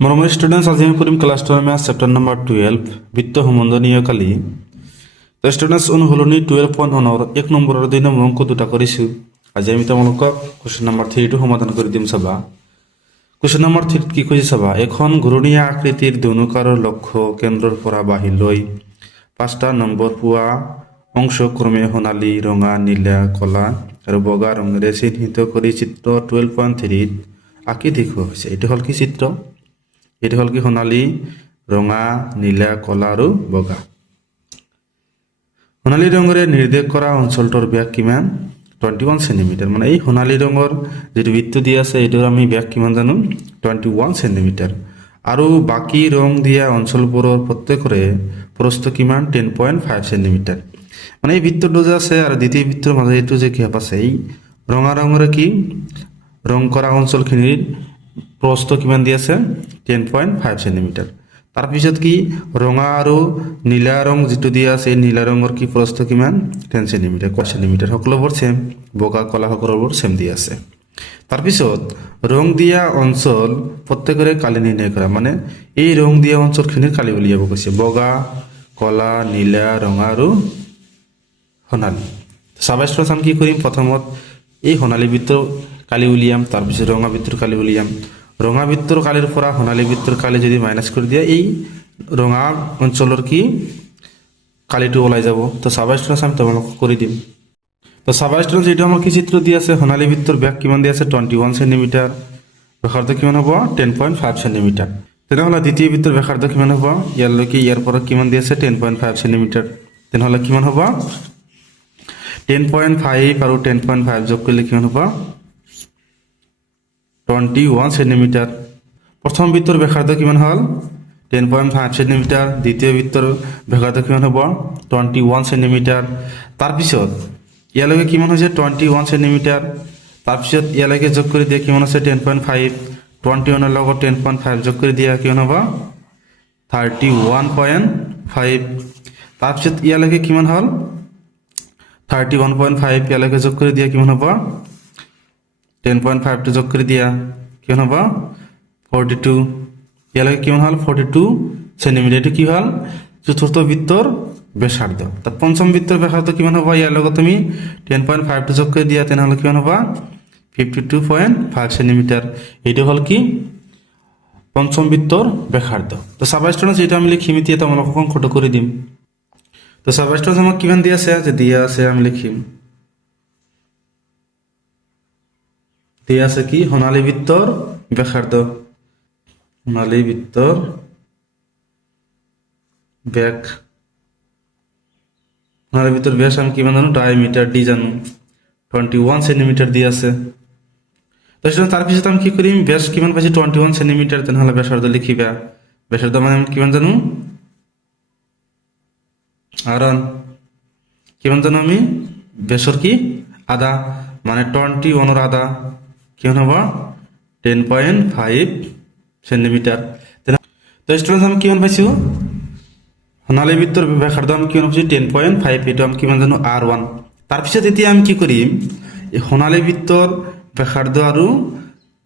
মৰমৰ ষ্টুডেণ্টছ, আজি আমি কৰিম ক্লাছ 12 মেথছ চেপ্টাৰ নম্বৰ 12 বৃত্ত সম্বন্ধনীয় কালি। তো ষ্টুডেণ্টছ অনুশীলনী 12.1 1 নম্বৰ আৰু 2 নম্বৰ অংক দুটা কৰিছোঁ। আজি আমি তোমালোকক কুৱেশ্যন নম্বৰ 3টো সমাধান কৰি দিম। চাবা কুৱেশ্যন নম্বৰ 3 কি কৈছে চাবা। এখন ঘূৰণীয়া আকৃতিৰ ধনুকাৰৰ লক্ষ্য কেন্দ্ৰৰ পৰা বাহিৰলৈ 5টা নম্বৰ পোৱা অংশ ক্ৰমে সোণালী, ৰঙা, নীলা, কলা আৰু বগা ৰঙেৰে চিহ্নিত কৰি চিত্ৰ 12.3 আঁকি দেখুওৱা হৈছে। এইটো হ'ল কি চিত্ৰ? এইটো হ'ল কি সোণালী, ৰঙা, নীলা, কলা আৰু বগা। সোণালী ৰঙেৰে নিৰ্দেশ কৰা অঞ্চলটোৰ ব্যাস কিমান? 21 সেন্টিমিটাৰ। মানে এই সোণালী ৰঙৰ যিটো বৃত্ত দিয়া আছে এইটোৰ আমি ব্যাস কিমান জানো? 21 সেন্টিমিটাৰ। আৰু বাকী ৰং দিয়া অঞ্চলবোৰৰ প্ৰত্যেকৰে প্ৰস্থ কিমান? 10.5 সেন্টিমিটাৰ। মানে এই বৃত্তটো যে আছে আৰু দ্বিতীয় বৃত্তৰ মাজত এইটো যে গ্যাপ আছে, এই ৰঙা ৰঙেৰে কি ৰং কৰা অঞ্চলখিনিৰ প্ৰস্থ কিমান দি আছে? 10.5 সেন্টিমিটাৰ। তাৰপিছত কি ৰঙা আৰু নীলা ৰং যিটো দিয়া আছে, নীলা ৰঙৰ কি প্ৰস্থ কিমান? 10 সেন্টিমিটাৰ, 5 সেন্টিমিটাৰ। সকলোবোৰ সেম, বগা কলা সকলোবোৰ সেম দি আছে। তাৰপিছত ৰং দিয়া অঞ্চল প্ৰত্যেকৰে কালি নিৰ্ণয় কৰা। মানে এই ৰং দিয়া অঞ্চলখিনিৰ কালি উলিয়াব কৈছে। বগা, কলা, নীলা, ৰঙা আৰু সোণালী। চাবাইষ্ট্ৰছ আমি কি কৰিম? প্ৰথমত এই সোণালী বৃত্তৰ কালি উলিয়াম, তাৰপিছত ৰঙা বৃত্তৰ কালি উলিয়াম। ৰঙা বৃত্তৰ কালিৰ পৰা সোণালী বৃত্তৰ কালি যদি মাইনাছ কৰি দিয়া, এই ৰঙা অঞ্চলৰ কি কালিটো ওলাই যাব। তো চাবাইষ্ট্ৰছ আমি তোমালোকক কৰি দিম। তো চাবাইষ্ট্ৰছ এইটো আমাৰ কি চিত্ৰ দি আছে? সোণালী বৃত্তৰ ব্যাস কিমান দি আছে? 21 সেন্টিমিটাৰ। ব্যাসাৰ্ধ কিমান হ'ব? 10.5 সেন্টিমিটাৰ। তেনেহ'লে দ্বিতীয় বৃত্তৰ ব্যাসাৰ্ধ কিমান হ'ব? ইয়ালৈকে ইয়াৰ পৰা কিমান দি আছে? 10.5 সেন্টিমিটাৰ। তেনেহ'লে কিমান হ'ব? 10.5 আৰু 10.5 যোগ কৰিলে কিমান হ'ব? 21 সেন্টিমিটার। প্রথম বৃত্তর ব্যাসার্ধ কিমান হল? 10.5 সেন্টিমিটার। দ্বিতীয় বৃত্তর ব্যাসার্ধ কিমান হ'ব? 21 সেন্টিমিটার। তাৰপিছত ইয়ালৈকে কিমান হৈছে? 21 সেন্টিমিটাৰ। তাৰপিছত ইয়ালৈকে যোগ কৰি দিয়া কিমান আছে? 10.5। 21 ৰ লগত 10.5 যোগ কৰি দিয়া কিমান হ'ব? 31.5। তাৰপিছত ইয়ালৈকে কিমান হ'ল? 31.5। ইয়ালৈকে যোগ কৰি দিয়া কিমান হ'ব? 10.5 টো যোগ কৰি দিয়া কিমান হ'ব? 42। ইয়ালৈকে কিমান হ'ল? 42 সেন্টিমিটার। এইটো কি হ'ল? চতুৰ্থ বৃত্তৰ ব্যাসাৰ্ধ। তাৰ পঞ্চম বৃত্তৰ ব্যাসাৰ্ধ কিমান হ'ব? ইয়াৰ লগত তুমি 10.5 টো যোগ কৰি দিয়া, তেনেহ'লে কিমান হ'ব? 52.5 সেন্টিমিটাৰ। এইটো হ'ল কি পঞ্চম বৃত্তৰ ব্যাসাৰ্ধ। তো চাবাইষ্ট্ৰছ এইটো আমি লিখিম। এতিয়া তোমালোকক অংকটো কৰি দিম। তো চাবাইষ্ট্ৰছ আমাক কিমান দিয়া আছে? যে দিয়া আছে আমি লিখিম। দিয়া আছে কি? সোণালী বৃত্তৰ ব্যাসাৰ্ধ। সোণালী বৃত্তৰ ব্যাস। সোণালী বৃত্তৰ ব্যাস আমি কিমান জানো? ডায়ামিটাৰ ডি জানো। 21 সেন্টিমিটাৰ দি আছে। তাৰপিছত আমি কি কৰিম? ব্যাস কিমান পাইছি? 21 সেন্টিমিটাৰ। তেনেহ'লে ব্যাসাৰ্ধ লিখিবা। ব্যাসাৰ্ধ মানে আমি কিমান জানো? আৰণ কিমান জানো আমি? ব্যাসৰ কি আধা, মানে 21 আধা কিমান হ'ব? 10.5 সেন্টিমিটার। তো স্টুডেন্টস আমি কিমান পাইছো? সোণালী বৃত্তৰ ব্যাসাৰ্ধ আমি কিমান পাইছো? 10.5। এইটো আমি কিমান জানো? R1। তাৰপিছত এতিয়া আমি কি কৰিম? এই সোণালী বৃত্তৰ ব্যাসাৰ্ধ আৰু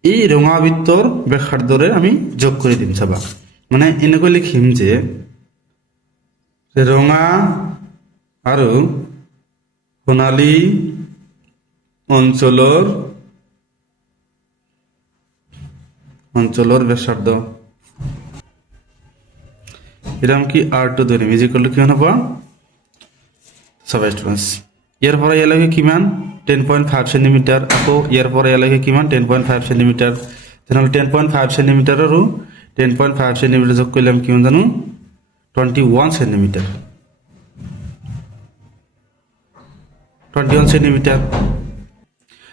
এই ৰঙা বৃত্তৰ ব্যাসাৰ্ধৰে আমি যোগ কৰি দিম। চাবা মানে এনেকৈ লিখিম যে ৰঙা আৰু সোণালী অঞ্চলৰ ব্যাসাৰ্ধ এৰকম কি R2 ধৰিম ইজিক্যাল টু কিমান হ'ব? সাবস্ট্যান্স ইয়াৰ পৰা ইয়ালৈকে কিমান? 10.5 সেন্টিমিটাৰ। আকৌ ইয়াৰ পৰা ইয়ালৈকে কিমান? 10.5 সেন্টিমিটাৰ। তেনেহ'লে 10.5 সেন্টিমিটাৰ আৰু 10.5 সেন্টিমিটাৰ যোগ কৰিলে আমি কিমান জানো? 21 সেন্টিমিটার। 21 সেন্টিমিটার।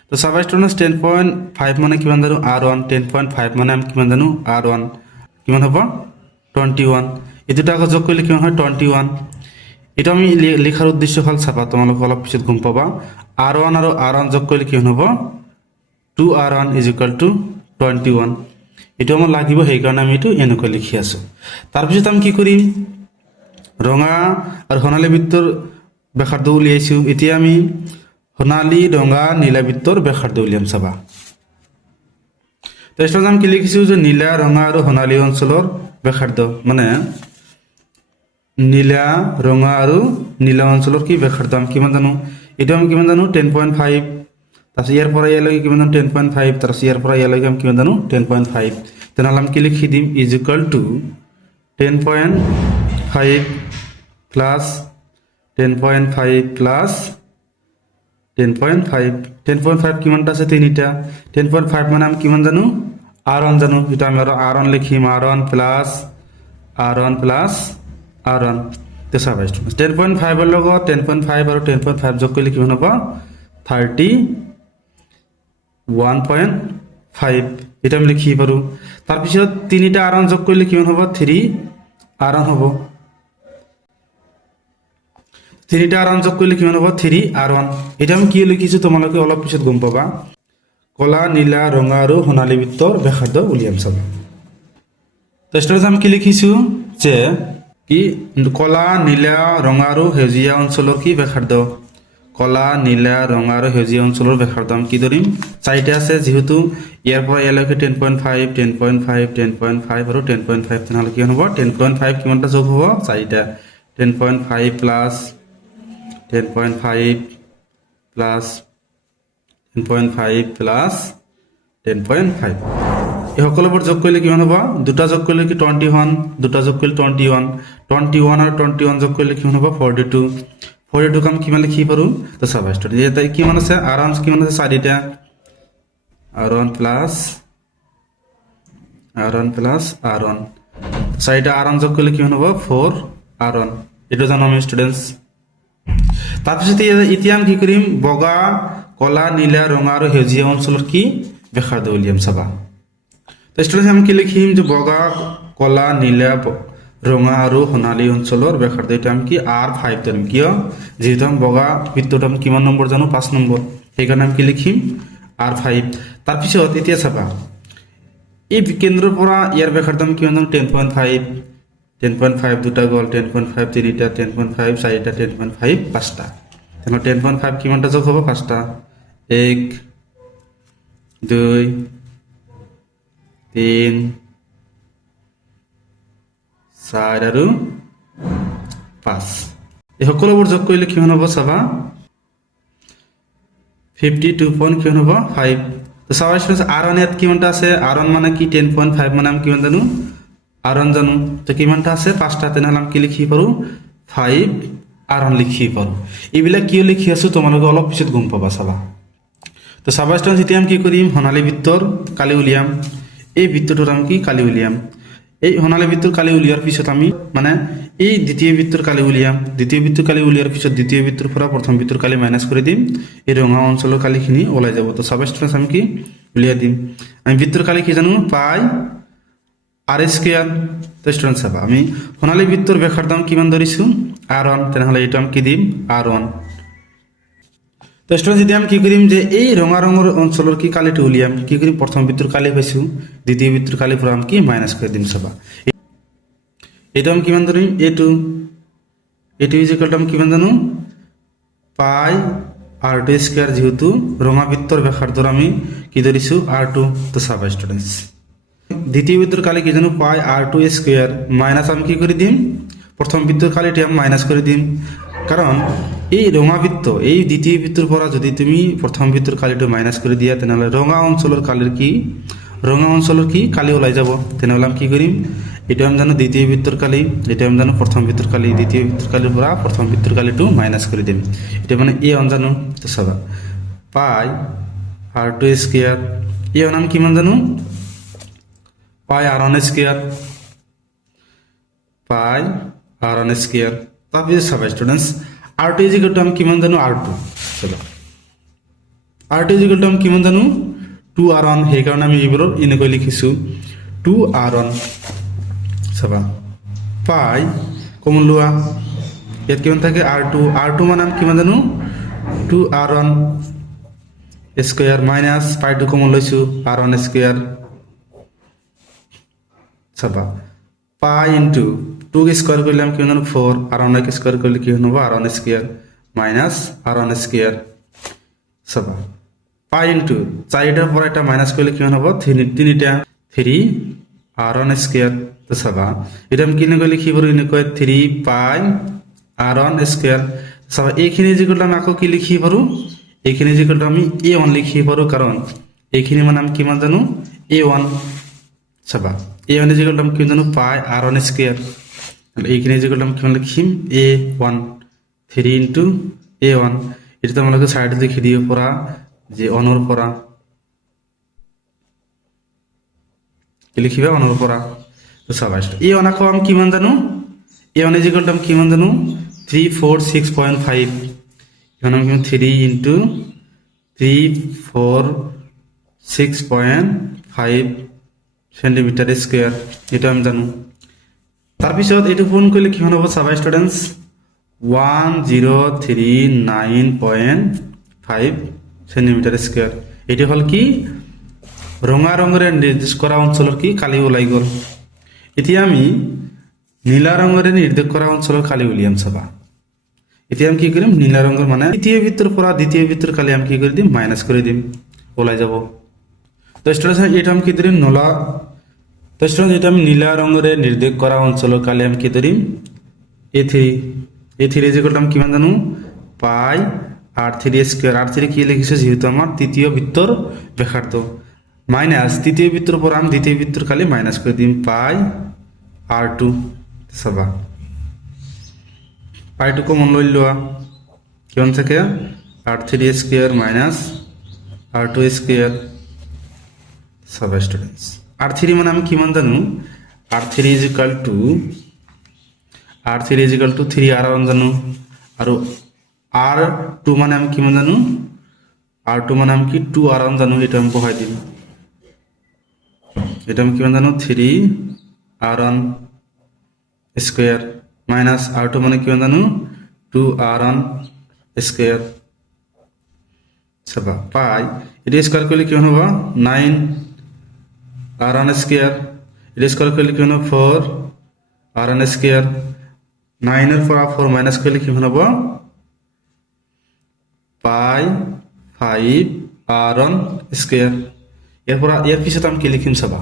তো সাবস্ট্যান্স 10.5 মানে কিমান জানো? R1। 10.5 মানে আমি কিমান জানো? R1 কিমান হ'ব? 21। এই দুটা আকৌ যোগ কৰিলে কিমান হয়? 21। এটা আমি লেখাৰ উদ্দেশ্য হল চাবা, তোমালোক অলপ পিছত গম পাবা। R1 আৰু R1 যোগ কৰিলে কিমান হ'ব? 2R1 is equal to 21। এটা আমাৰ লাগিব, সেইকাৰণে আমি এইটো এনেকৈ লিখি আছো। তাৰপিছত আমি কি কৰিম? ৰঙা আৰু সোণালী বৃত্তৰ ব্যাসাৰ্ধ উলিয়াইছো। এতিয়া আমি সোণালী, ৰঙা, নীলা বৃত্তৰ ব্যাসাৰ্ধ উলিয়াম। চাবা তো স্টুডেন্টস আমি কি লিখিছোঁ যে নীলা ৰঙা আৰু সোণালী অঞ্চলৰ ব্যাসাৰ্ধ মানে নীলা ৰঙা আৰু নীলা অঞ্চলৰ কি ব্যাসাৰ্ধ আমি কিমান জানো এইটো আমি কিমান জানো 10.5 তাৰপিছত ইয়াৰ পৰা ইয়ালৈকে কিমান জানো 10.5 তাৰপিছত ইয়াৰ পৰা ইয়ালৈকে আমি কিমান জানো 10.5 তেনেহ'লে আমি কি লিখি দিম is equal to 10.5 plus 10.5 plus 10.5 10.5 কিমানটা আছে তিনিটা 10.5 মানে আমি কিমান জানো r1 জানো যেটা আমি আৰু r1 লিখিম r1 plus r1 plus r1 তো চাবা স্টুডেন্টস 10.5 এর লগত 10.5 আৰু 10.5 যোগ কৰিলে কিমান হ'ব 31.5 এটা আমি লিখি পাৰো তাৰ পিছত তিনিটা r1 যোগ কৰিলে কিমান হ'ব 3r1 হ'ব তিনিটা r1 যোগ কৰিলে কিমান হ'ব 3r1 এটা আমি কি লিখিছো তোমালোকে অলপ পিছত গম পাবা কলা নীলা ৰঙা আৰু সোণালী বৃত্তৰ ব্যাসাৰ্ধ উলিয়াম চাবা তো স্টুডেন্টস আমি কি লিখিছো যে কি কলা নীলা ৰঙা আৰু সেউজীয়া অঞ্চলৰ কি ব্যাসাৰ্ধ কলা নীলা ৰঙা আৰু সেউজীয়া অঞ্চলৰ ব্যাসাৰ্ধ আমি কি ধৰিম চাৰিটা আছে যেহেতু ইয়াৰ পৰা ইয়ালৈকে 10.5 10.5 10.5 আৰু 10.5 তেনেহ'লে কি হ'ব 10.5 কিমানটা যোগ হ'ব চাৰিটা 10.5 প্লাছ 10.5 প্লাছ 10.5 প্লাছ 10.5 এই সকলোবোৰ যোগ কৰিলে কিমান হ'ব দুটা যোগ কৰিলে কি 21 দুটা যোগ কৰিলে 21 21 আৰু 21 যোগ কৰিলে কিমান হ'ব 42 42 কাম কিমান লিখি পাৰো তো চাবা স্টুডেন্ট এটা কিমান আছে r1 কিমান আছে চাৰিটা r1 প্লাছ r1 চাৰিটা r1 যোগ কৰিলে কিমান হ'ব 4r1 এটো জানো আমি স্টুডেন্টস তাৰপিছত এতিয়া আমি কি কৰিম বগা কলা নীলা ৰঙা আৰু সেউজীয়া অঞ্চলৰ কি ব্যাসাৰ্ধ উলিয়াম চাবা তো স্টুডেন্টস আমি কি লিখিম যে বগা কলা নীলা ৰঙা আৰু সোণালী অঞ্চলৰ ব্যাসাৰ্ধ এটা আমি কি r5 ধৰিম কিয় যেহেতু আমি বগা বৃত্তটো আমি কিমান নম্বৰ জানো 5 নম্বৰ সেইকাৰণে আমি কি লিখিম r5 তাৰপিছত এতিয়া চাবা এই কেন্দ্ৰৰ পৰা ইয়াৰ ব্যাসাৰ্ধ আমি কিমান জানো 10.5 দুটা গল 10.5 তিনিটা 10.5 চাৰিটা 10.5 পাঁচটা তেনে 10.5 কিমানটা যোগ হ'ব পাঁচটা 1 2 3 4 আৰু 5 এই সকলোবোৰ যোগ কৰিলে কিমান হ'ব চাবা 52 কিমান হ'ব 5 তো চাবা স্টুডেন্টস r1 ইয়াত কিমানটা আছে r1 মানে কি 10.5 মানে আমি কিমান জানো r1 জানো তো কিমানটা আছে পাঁচটা তেনেহ'লে আমি কি লিখি পাৰো 5 r1 লিখি পাৰো এইবিলাক কিয় লিখি আছো তোমালোকে অলপ পিছত গম পাবা চাবা তো চাবা স্টুডেন্টস এতিয়া আমি কি কৰিম সোণালী বৃত্তৰ কালি উলিয়াম এই বৃত্তটোৰ আমি কি কালি উলিয়াম এই সোণালী বৃত্তৰ কালি উলিয়াৰ পিছত আমি মানে এই দ্বিতীয় বৃত্তৰ কালি উলিয়াম দ্বিতীয় বৃত্তৰ কালি উলিয়াৰ পিছত দ্বিতীয় বৃত্তৰ পৰা প্ৰথম বৃত্তৰ কালি মাইনাস কৰি দিম এই ৰঙা অঞ্চলৰ কালিখিনি ওলাই যাব তো চাবা স্টুডেন্টস আমি কি উলিয়াই দিম আমি বৃত্তৰ কালি কি জানো পাই r স্কয়াৰ তো স্টুডেন্টস চাবা আমি সোণালী বৃত্তৰ ব্যাসাৰ্ধ কিমান ধৰিছো r1 তেনেহ'লে এটা আমি কি দিম r1 তো স্টুডেন্টস এতিয়া আমি কি কৰিম যে এই ৰঙা ৰঙৰ অঞ্চলৰ কি কালিটো উলিয়াম কি কৰিম প্ৰথম বৃত্তৰ কালি পাইছো দ্বিতীয় বৃত্তৰ কালি পৰা আমি কি মাইনাস কৰি দিম চাবা এটা আমি কিমান ধৰিম a2 ইজ ইকুয়াল টু আমি কিমান জানো পাই r2 স্কয়াৰ যেহেতু ৰঙা বৃত্তৰ ব্যাসাৰ্ধৰ আমি কি ধৰিছো r2 তো চাবা স্টুডেন্টস দ্বিতীয় বৃত্তৰ কালি কি জানো পাই r2 স্কয়াৰ মাইনাস আমি কি কৰি দিম প্ৰথম বৃত্তৰ কালিটি আমি মাইনাস কৰি দিম কাৰণ এই ৰঙা বৃত্ত এই দ্বিতীয় বৃত্তৰ পৰা যদি তুমি প্ৰথম বৃত্তৰ কালিটো মাইনাস কৰি দিয়া তেনেহলে ৰঙা অঞ্চলৰ কি কালি ওলাই যাব তেনেহলে আমি কি কৰিম এটা আমি জানো দ্বিতীয় বৃত্তৰ কালি এটা আমি জানো প্ৰথম বৃত্তৰ কালি দ্বিতীয় বৃত্তৰ কালিৰ পৰা প্ৰথম বৃত্তৰ কালিটো মাইনাস কৰি দিম এটা মানে এই অঞ্জানো তো চাবা পাই r2 স্কয়াৰ এই নাম কিমান জানো পাই r1 স্কয়াৰ তাৰপিছত চাবা students r2 is equal to আমি কিমান জানো r2 চাবা r2 ইজ ইকুয়াল টু আমি কিমান জানো 2r1 সেই কাৰণে আমি এইবোৰৰ এনেকৈ লিখিছো 2r1 চাবা পাই কমন লোৱা ইয়াত কিমান থাকে r2 মানে আমি কিমান জানো 2r1 স্কয়ার মাইনাস পাইটো কমন লৈছো r1 স্কয়ার চাবা পাই ইনটু 2 কে স্কয়ার করলে আমি কি জানো 4 r1 কে স্কয়ার করলে কি হবে r1 square minus r1 square চাবা পাই ইন্টু 4টার পর এটা মাইনাস করলে কিমান হব 3টা 3 r1 স্কয়ার তো চাবা এটা আমি কিনে লিখি পাৰো এনেকৈ 3 পাই r1 স্কয়াৰ চাবা এইখিনি যেগুলো আমি আকৌ কি লিখি পাৰো এইখিনি যেগুলো আমি a1 লিখি পাৰো কাৰণ এইখিনি মানে আমি কিমান জানো a1 চাবা a1 যেগুলো আমি কি জানো পাই r1 স্কয়ার তাহলে এইখিনি যেগুলো আমি কিমান লিখিম a1 3 ইনটু a1 এটা তো আমাকে সাইডে লিখি দিব পৰা যে অনৰ পৰা কি লিখিবা অনৰ পৰা তো চাবা a1 আকৌ আমি কিমান জানো a1 যেগুলো আমি কিমান জানো 346.5 এখানে আমি 3 ইনটু 346.5 সেন্টিমিটার স্কয়ার এটা আমি জানো তাৰপিছত এইটো পূৰণ কৰিলে কিমান হ'ব চাবা ষ্টুডেন্টস 1039.5 সেন্টিমিটাৰ স্কয়াৰ এটা হল কি ৰঙা ৰঙেৰে নিৰ্দেশ কৰা অঞ্চলৰ কি কালি ওলাই গল এতিয়া আমি নীলা ৰঙেৰে নিৰ্দেশ কৰা অঞ্চলৰ কালি উলিয়াম চাবা এতিয়া আমি কি কৰিম নীলা ৰঙৰ মানে তৃতীয় বৃত্তৰ পৰা দ্বিতীয় বৃত্তৰ কালি আমি কি কৰি দিম মাইনাস কৰি দিম ওলাই যাব তো ষ্টুডেন্টস এটা আমি কি ধৰিম নলা তো ষ্টুডেন্টস এটা আমি নীলা ৰঙেৰে নিৰ্দেশ কৰা অঞ্চলৰ কালি আমি কি ধৰিম a3 যেগুলো আমি কিমান জানো পাই r3 স্কয়ার r3 কি লিখিছে যেহেতু আমার তৃতীয় বৃত্তর ব্যাসার্ধ মাইনাস তৃতীয় বৃত্তর পর আমি দ্বিতীয় বৃত্তর কালি মাইনাস করে দিম পাই r2 চাবা পাই2 কমন লৈ লোৱা কিমান থাকে r3 square minus r2 square চাবা স্টুডেন্টস r3 মানে আমি কিমান জানো r3 is equal to r3 is equal to 3r1 জানো আৰু r2 মানে আমি কিমান জানো r2 মানে আমি কি 2r1 জানো এটা আমি বহাই দিম এটা আমি কিমান জানো 3r1 স্কয়ার মাইনাস r2 মানে কিমান জানো 2r1 স্কয়ার চাবা পাই এটা স্কয়ার কৰিলে কিমান হ'ব 9r1 স্কয়াৰ এটা স্কয়াৰ কৰিলে কিমান হ'ব 4r1 স্কয়ার 9 এর পর 4 মাইনাস করলে কি হবে পাই 5 r1 স্কয়ার এরপর এর পিছতে আমি কি লিখিম চাবা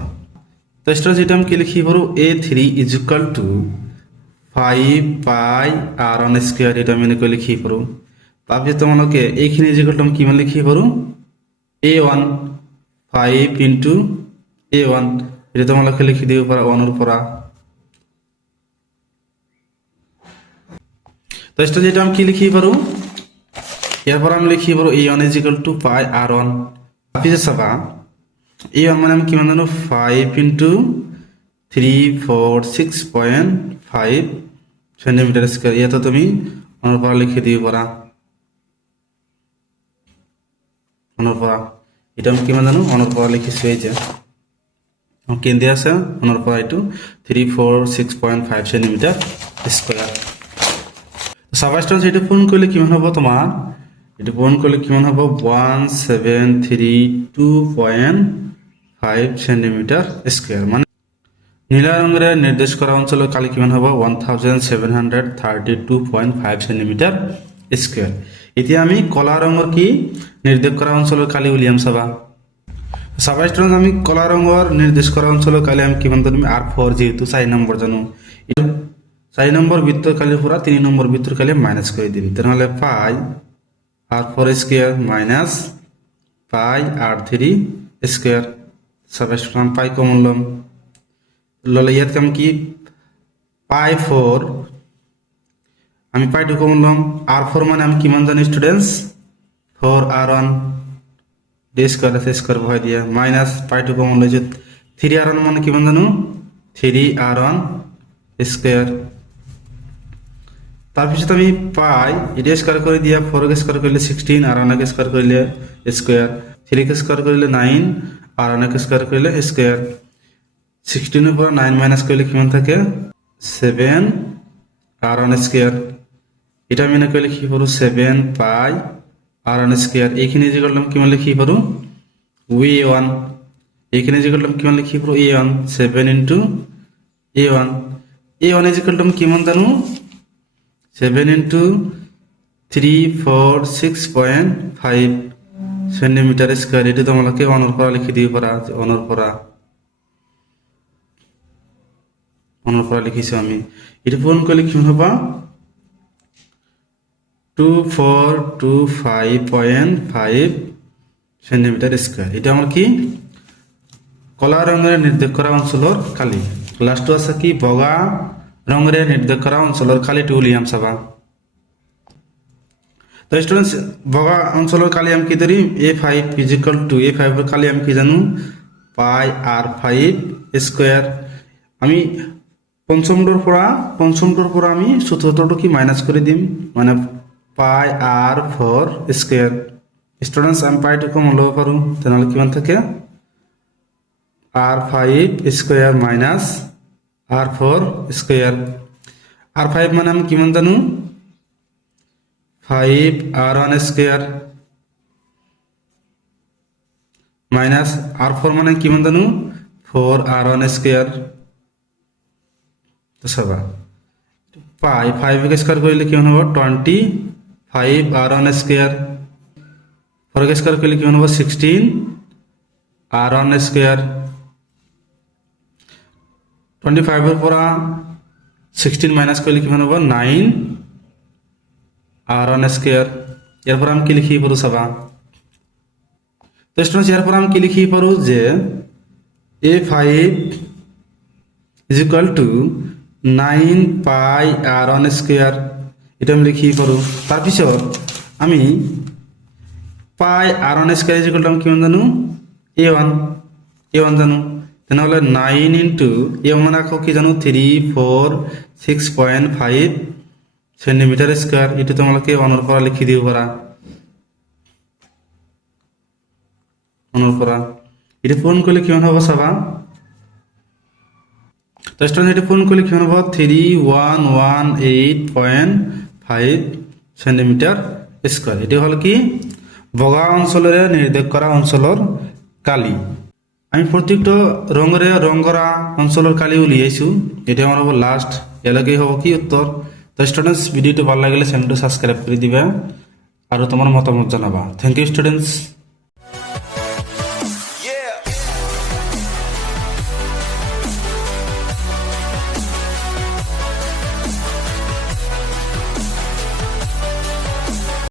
তো স্টুডেন্টস যেটা আমি কি লিখি পারো a3 ইজ ইকুয়াল টু 5 পাই r1 স্কয়ার এটা আমি এনেকৈ লিখি পারো তারপরে তোমালোকে এইখিনি যেগুলো আমি কিমান লিখি পারো a1 5 ইনটু a1 এটা তোমালোকে লিখি দিব পারা 1 এর পৰা তো স্টুডেন্টস যেটা আমি কি লিখি পারো এরপর আমি লিখি পারো a1 is equal to pi r1 পিছে চাবা a1 মানে আমি কিমান জানো 5 ইনটু 346.5 সেন্টিমিটার স্কয়ার এটা তুমি অনৰ পৰা লিখি দিব পাৰা অনৰ পৰা এটা আমি কিমান জানো অনৰ পৰা লিখিছো এই যে কেন্দ্ৰে আছে অনৰ পৰা এইটো 346.5 সেন্টিমিটার স্কয়ার সাবস্টেন্স এটা পূরণ করলে কিমান হবে তোমার এটা পূরণ করলে কিমান হবে 1732.5 সেন্টিমিটার স্কয়ার মানে নীলা রঙের নির্দেশ করা অঞ্চলের কালি কিমান হবে 1732.5 সেন্টিমিটার স্কয়ার এতিয়া আমি কলা রঙের কি নির্দেশ করা অঞ্চলের কালি উলিয়াম চাবা সাবস্টেন্স আমি কলা রঙের নির্দেশ করা অঞ্চলের কালি আমি কিমান ধরিম r4 যেহেতু 4 নম্বর জানো 4 নম্বর বৃত্তর কালি পুরা 3 নম্বর বৃত্তর কালি মাইনাস করে দিন তাহলে পাই r4 স্কয়ার মাইনাস পাই r3 স্কয়ার সাবস্টেন্স পাই কমন ললে ইয়াত কাম কি পাই 4 আমি পাই 2 কমন লম r4 মানে আমি কিমান জানি স্টুডেন্টস 4r1 ডি স্কয়ার বহাই দিয়া মাইনাস পাই 2 কমন লইছে 3r1 মানে কিমান জানো 3r1 স্কয়ার তারপিছত আমি পাই এটা স্কয়ার করে দিয়া 4 কে স্কয়ার করলে 16 আর 1 কে স্কয়ার করলে স্কয়ার 3 কে স্কয়ার করলে 9 আর 1 কে স্কয়ার করলে স্কয়ার 16 এর পর 9 মাইনাস করলে কিমান থাকে 7 আর 1 স্কয়ার এটা আমি না কইলে কি পারো 7 পাই আর 1 স্কয়ার এইখানে যে করলাম কিমান লিখি পারো a1 এইখানে যে করলাম কিমান লিখি পারো a1 7 into a1 is equal to কিমান জানো 7 into 346.5 সেন্টিমিটার স্কোয়ার এটা তোমালোকে অনৰ পৰা লিখি দিব পাৰা অনৰ পৰা লিখিছো আমি এটা পূৰণ কৰিলে কিমান হ'ব 2425.5 সেন্টিমিটার স্কোয়ার এটা আমার কি কলা রঙের নির্দেশ করা অঞ্চলের কালি লাস্ট আছে কি বগা রঙের নির্দেশ করা অঞ্চলের কালিটো উলিয়াম চাবা তো স্টুডেন্টস বগা অঞ্চলের কালি আমি কি ধরিম a5 ইজিক্যাল টু a5 এর কালি আমি কি জানো পাই r5 স্কয়ার আমি পঞ্চমটোর পৰা আমি চতুৰ্থটো কি মাইনাস কৰে দিম মানে পাই r4 স্কয়াৰ স্টুডেন্টস আমি পাইটো কমন লব পাৰো তেনেহলে কিমান থাকে r5 square minus r4 square r5 মানে আমি কিমান জানো 5r1 স্কয়ার মাইনাস r4 মানে কিমান জানো 4r1 স্কয়ার তো সবা পাই 5 স্কয়ার কৰিলে কিমান হ'ব 25r1 স্কয়াৰ 4 স্কয়াৰ কৰিলে কিমান হ'ব 16r1 স্কয়াৰ 25 এৰ পৰা 16 মাইনাস কৰিলে কিমান হ'ব 9r1 স্কয়ার এরপর আমি কি লিখি পারো চাবা তো স্টুডেন্টস এরপর আমি কি লিখি পারো যে a5 is equal to 9 pi r1 square এটা আমি লিখি পারো তারপিছত আমি পাই r1 square is equal to আমি কিমান জানো a1 জানো তেনেহলে 9 into a মানে আকৌ কি জানো 346.5 সেন্টিমিটার স্কয়ার এটা তোমালোকে অনৰ পৰা লিখি দিব পাৰা অনৰ পৰা এটা পূৰণ কৰিলে কিমান হ'ব চাবা তো স্টুডেন্ট এটা পূৰণ কৰিলে কিমান হ'ব 3118.5 সেন্টিমিটাৰ স্কয়াৰ এটা হল কি বগা অঞ্চলেৰে নিৰ্দেশ কৰা অঞ্চলৰ কালি আমি প্ৰত্যেকটো ৰঙেৰে ৰং কৰা অঞ্চলৰ কালি উলিয়াইছো এটা আমাৰ হ'ব লাষ্ট এলাকি হ'ব কি উত্তৰ তো স্টুডেন্টস ভিডিওটো ভাল লাগিলে চ্যানেলটো সাবস্ক্ৰাইব কৰি দিবা আৰু তোমাৰ মতামত জনাবা থ্যাংক ইউ স্টুডেন্টস